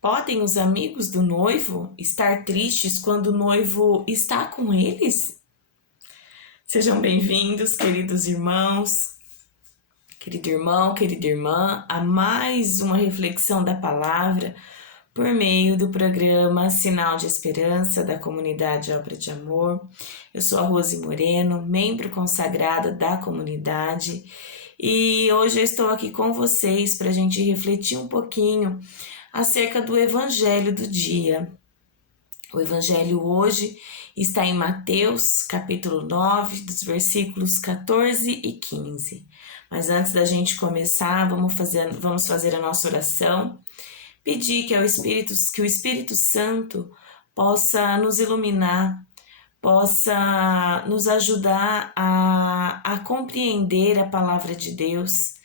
Podem os amigos do noivo estar tristes quando o noivo está com eles? Sejam bem-vindos, queridos irmãos, querido irmão, querida irmã, a mais uma reflexão da palavra por meio do programa Sinal de Esperança da Comunidade Obra de Amor. Eu sou a Rose Moreno, membro consagrada da comunidade, e hoje eu estou aqui com vocês para a gente refletir um pouquinho acerca do Evangelho do dia. O Evangelho hoje está em Mateus, capítulo 9, dos versículos 14 e 15. Mas antes da gente começar, vamos fazer a nossa oração, pedir que o Espírito Santo possa nos iluminar, possa nos ajudar a compreender a palavra de Deus,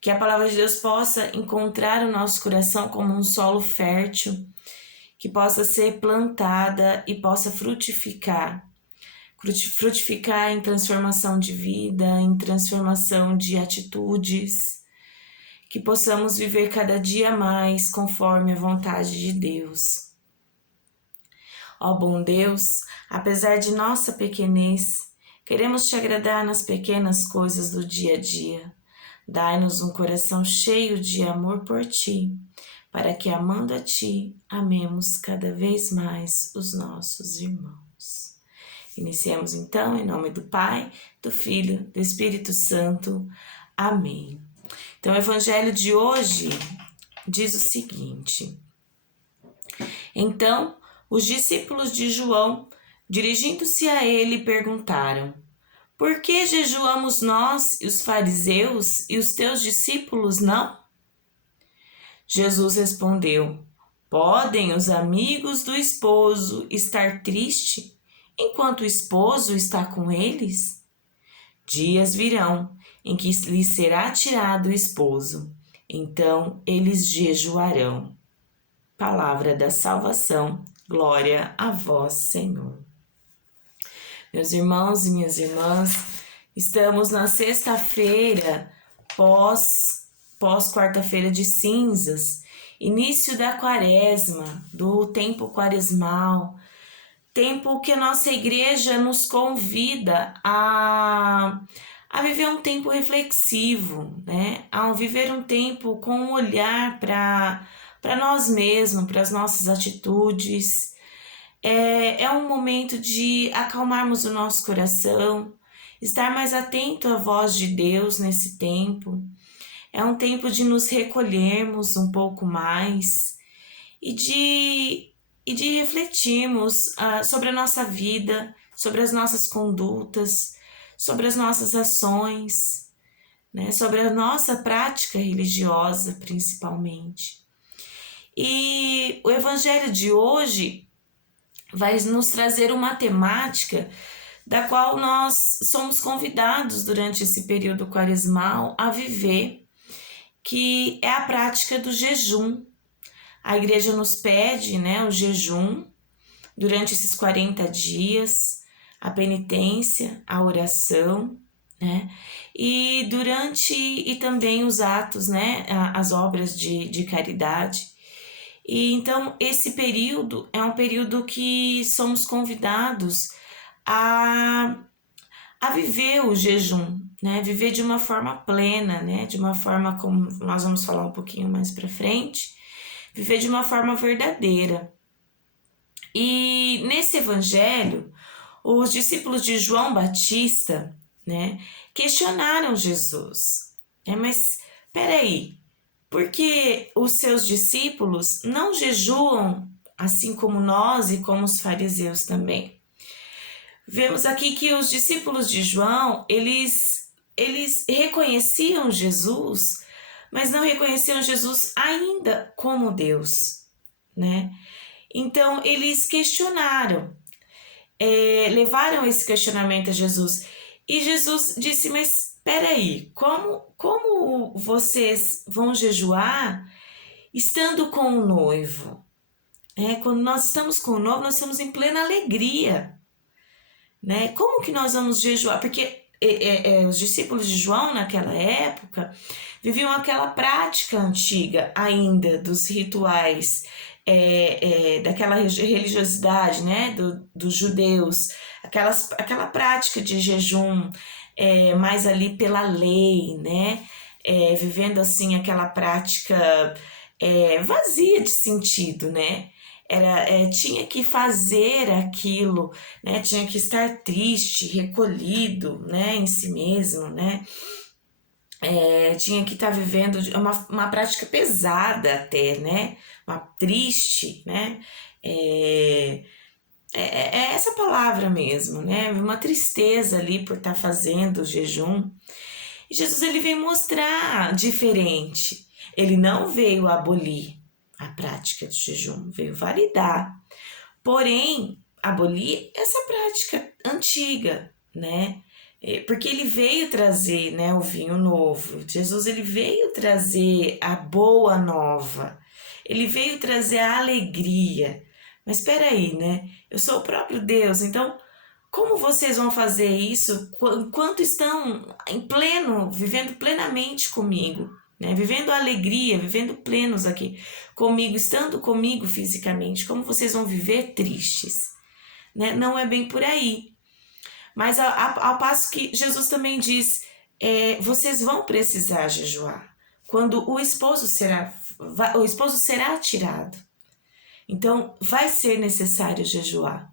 que a palavra de Deus possa encontrar o nosso coração como um solo fértil, que possa ser plantada e possa frutificar em transformação de vida, em transformação de atitudes, que possamos viver cada dia mais conforme a vontade de Deus. Ó bom Deus, apesar de nossa pequenez, queremos te agradar nas pequenas coisas do dia a dia. Dai-nos um coração cheio de amor por ti, para que, amando a ti, amemos cada vez mais os nossos irmãos. Iniciemos então em nome do Pai, do Filho, do Espírito Santo. Amém. Então, o Evangelho de hoje diz o seguinte: Então, os discípulos de João, dirigindo-se a ele, perguntaram: Por que jejuamos nós e os fariseus e os teus discípulos não? Jesus respondeu: Podem os amigos do esposo estar tristes enquanto o esposo está com eles? Dias virão em que lhes será tirado o esposo, então eles jejuarão. Palavra da salvação, glória a vós, Senhor. Meus irmãos e minhas irmãs, estamos na sexta-feira pós quarta-feira de cinzas, início da quaresma, do tempo quaresmal, tempo que a nossa igreja nos convida a viver um tempo reflexivo, né? A viver um tempo com um olhar para nós mesmos, para as nossas atitudes. É um momento de acalmarmos o nosso coração, estar mais atento à voz de Deus nesse tempo. É um tempo de nos recolhermos um pouco mais e de refletirmos sobre a nossa vida, sobre as nossas condutas, sobre as nossas ações, né? Sobre a nossa prática religiosa, principalmente. E o Evangelho de hoje vai nos trazer uma temática da qual nós somos convidados durante esse período quaresmal a viver, que é a prática do jejum. A igreja nos pede, né, o jejum durante esses 40 dias, a penitência, a oração, né, e também os atos, né, as obras de caridade. E então esse período é um período que somos convidados a viver o jejum, né? Viver de uma forma plena, né? De uma forma como nós vamos falar um pouquinho mais para frente, viver de uma forma verdadeira. E nesse evangelho, os discípulos de João Batista, né, questionaram Jesus. Mas peraí, por que os seus discípulos não jejuam assim como nós e como os fariseus também? Vemos aqui que os discípulos de João, eles reconheciam Jesus, mas não reconheciam Jesus ainda como Deus, né? Então, eles questionaram, levaram esse questionamento a Jesus. E Jesus disse, mas peraí, como vocês vão jejuar estando com o noivo? Quando nós estamos com o noivo, nós estamos em plena alegria. Né? Como que nós vamos jejuar? Porque os discípulos de João naquela época viviam aquela prática antiga ainda dos rituais, daquela religiosidade, né, dos judeus, aquela prática de jejum, mais ali pela lei, né, vivendo assim aquela prática vazia de sentido, né? Tinha que fazer aquilo, né? Tinha que estar triste, recolhido, né? Em si mesmo, né? Tinha que estar vivendo uma prática pesada até, né? Uma triste, né? É essa palavra mesmo, né? Uma tristeza ali por estar fazendo o jejum. E Jesus ele veio mostrar diferente. Ele não veio abolir a prática do jejum, veio validar. Porém, abolir essa prática antiga, né? Porque ele veio trazer, né, o vinho novo. Jesus ele veio trazer a boa nova. Ele veio trazer a alegria. Mas espera aí, né? Eu sou o próprio Deus, então como vocês vão fazer isso enquanto estão em pleno, vivendo plenamente comigo, né? Vivendo a alegria, vivendo plenos aqui comigo, estando comigo fisicamente? Como vocês vão viver tristes, né? Não é bem por aí. Mas ao passo que Jesus também diz, vocês vão precisar jejuar quando o esposo será tirado. Então vai ser necessário jejuar.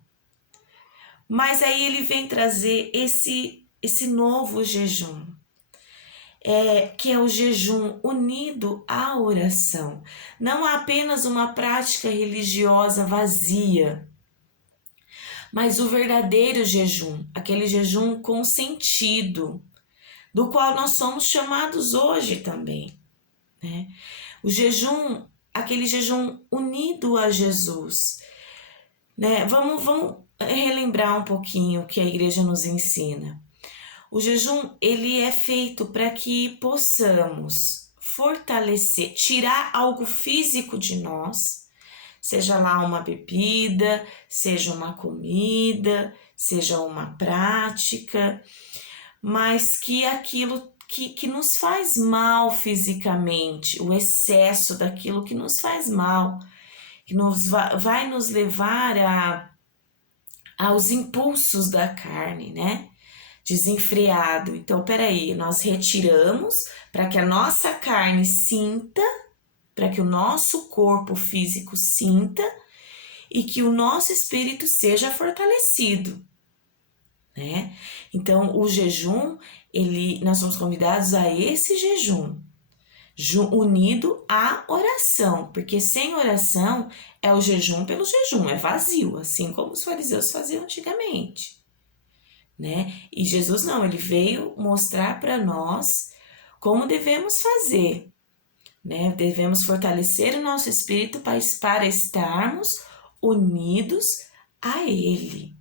Mas aí ele vem trazer esse novo jejum, que é o jejum unido à oração. Não apenas uma prática religiosa vazia, mas o verdadeiro jejum, aquele jejum com sentido, do qual nós somos chamados hoje também, né? O jejum, aquele jejum unido a Jesus, né? Vamos relembrar um pouquinho o que a igreja nos ensina. O jejum ele é feito para que possamos fortalecer, tirar algo físico de nós, seja lá uma bebida, seja uma comida, seja uma prática, mas que aquilo que nos faz mal fisicamente, o excesso daquilo que nos faz mal, que vai nos levar aos impulsos da carne, né? Desenfreado. Então, peraí, nós retiramos para que a nossa carne sinta, para que o nosso corpo físico sinta e que o nosso espírito seja fortalecido, né? Então, o jejum, nós somos convidados a esse jejum, unido à oração, porque sem oração é o jejum pelo jejum, é vazio, assim como os fariseus faziam antigamente, né? E Jesus não, ele veio mostrar para nós como devemos fazer, né? Devemos fortalecer o nosso espírito para estarmos unidos a Ele,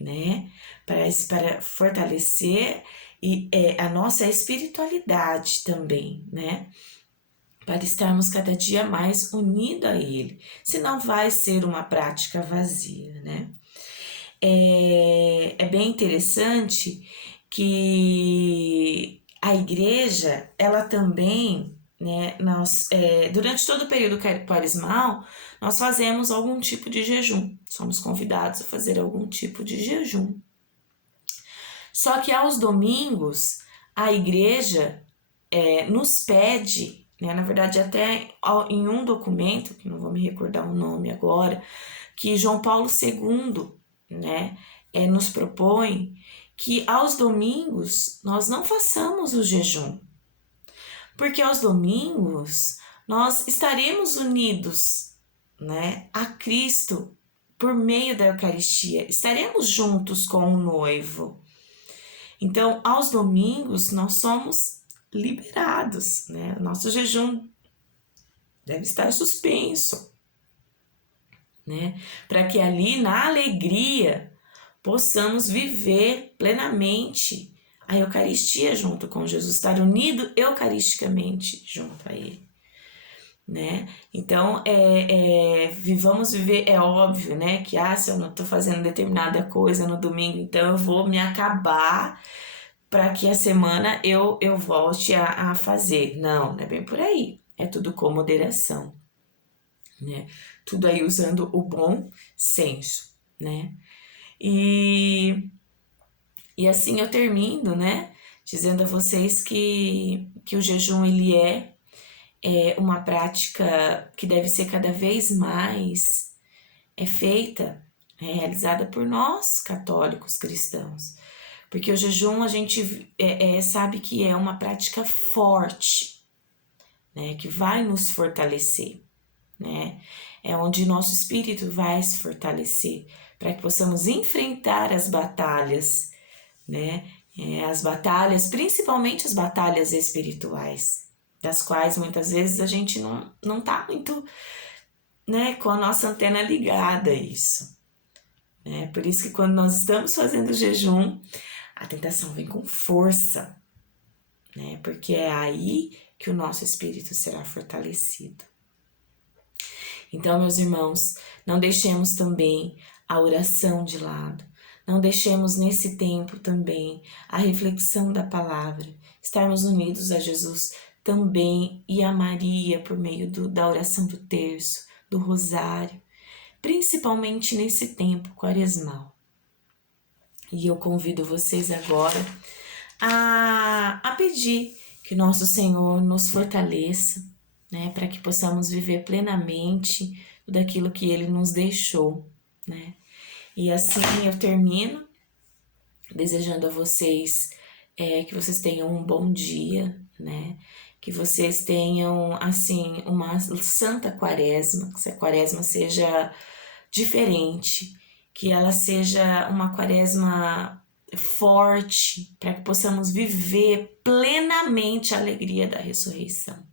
né? Para fortalecer a nossa espiritualidade também, né? Para estarmos cada dia mais unidos a Ele, senão vai ser uma prática vazia, né? É bem interessante que a igreja, ela também, né, durante todo o período quaresmal, nós fazemos algum tipo de jejum, somos convidados a fazer algum tipo de jejum. Só que aos domingos, a igreja nos pede, né, na verdade até em um documento, que não vou me recordar o nome agora, que João Paulo II, né, nos propõe que aos domingos nós não façamos o jejum, porque aos domingos nós estaremos unidos, né, a Cristo por meio da Eucaristia, estaremos juntos com o noivo. Então, aos domingos nós somos liberados, né? O nosso jejum deve estar suspenso, né? Para que ali na alegria possamos viver plenamente a Eucaristia junto com Jesus, estar unido eucaristicamente junto a Ele, né? Então, vamos viver, é óbvio, né? Que se eu não estou fazendo determinada coisa no domingo, então eu vou me acabar para que a semana eu volte a fazer. Não é bem por aí. É tudo com moderação, né? Tudo aí usando o bom senso, né? E assim eu termino, né? Dizendo a vocês que o jejum ele é uma prática que deve ser cada vez mais feita, realizada por nós católicos cristãos. Porque o jejum a gente sabe que é uma prática forte, né? Que vai nos fortalecer, né? É onde nosso espírito vai se fortalecer para que possamos enfrentar as batalhas, né? As batalhas, principalmente as batalhas espirituais, das quais muitas vezes a gente não tá muito, né, com a nossa antena ligada a isso, né? Por isso que quando nós estamos fazendo jejum, a tentação vem com força, né? Porque é aí que o nosso espírito será fortalecido. Então, meus irmãos, não deixemos também a oração de lado. Não deixemos nesse tempo também a reflexão da palavra, estarmos unidos a Jesus também e a Maria por meio da oração do terço, do rosário, principalmente nesse tempo quaresmal. E eu convido vocês agora a pedir que nosso Senhor nos fortaleça, né, para que possamos viver plenamente tudo aquilo que Ele nos deixou, né? E assim eu termino desejando a vocês que vocês tenham um bom dia, né? Que vocês tenham, assim, uma santa quaresma, que essa quaresma seja diferente, que ela seja uma quaresma forte, para que possamos viver plenamente a alegria da ressurreição.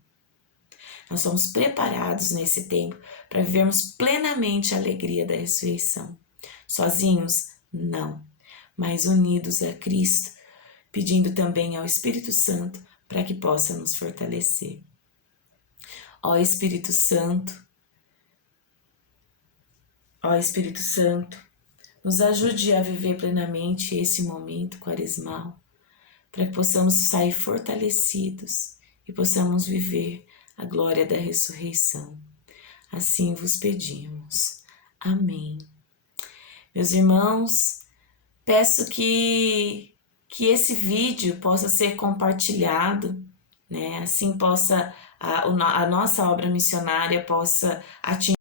Nós somos preparados nesse tempo para vivermos plenamente a alegria da ressurreição. Sozinhos? Não, mas unidos a Cristo, pedindo também ao Espírito Santo para que possa nos fortalecer. Ó Espírito Santo, nos ajude a viver plenamente esse momento quaresmal, para que possamos sair fortalecidos e possamos viver a glória da ressurreição. Assim vos pedimos. Amém. Meus irmãos, peço que esse vídeo possa ser compartilhado, né? Assim possa a nossa obra missionária possa atingir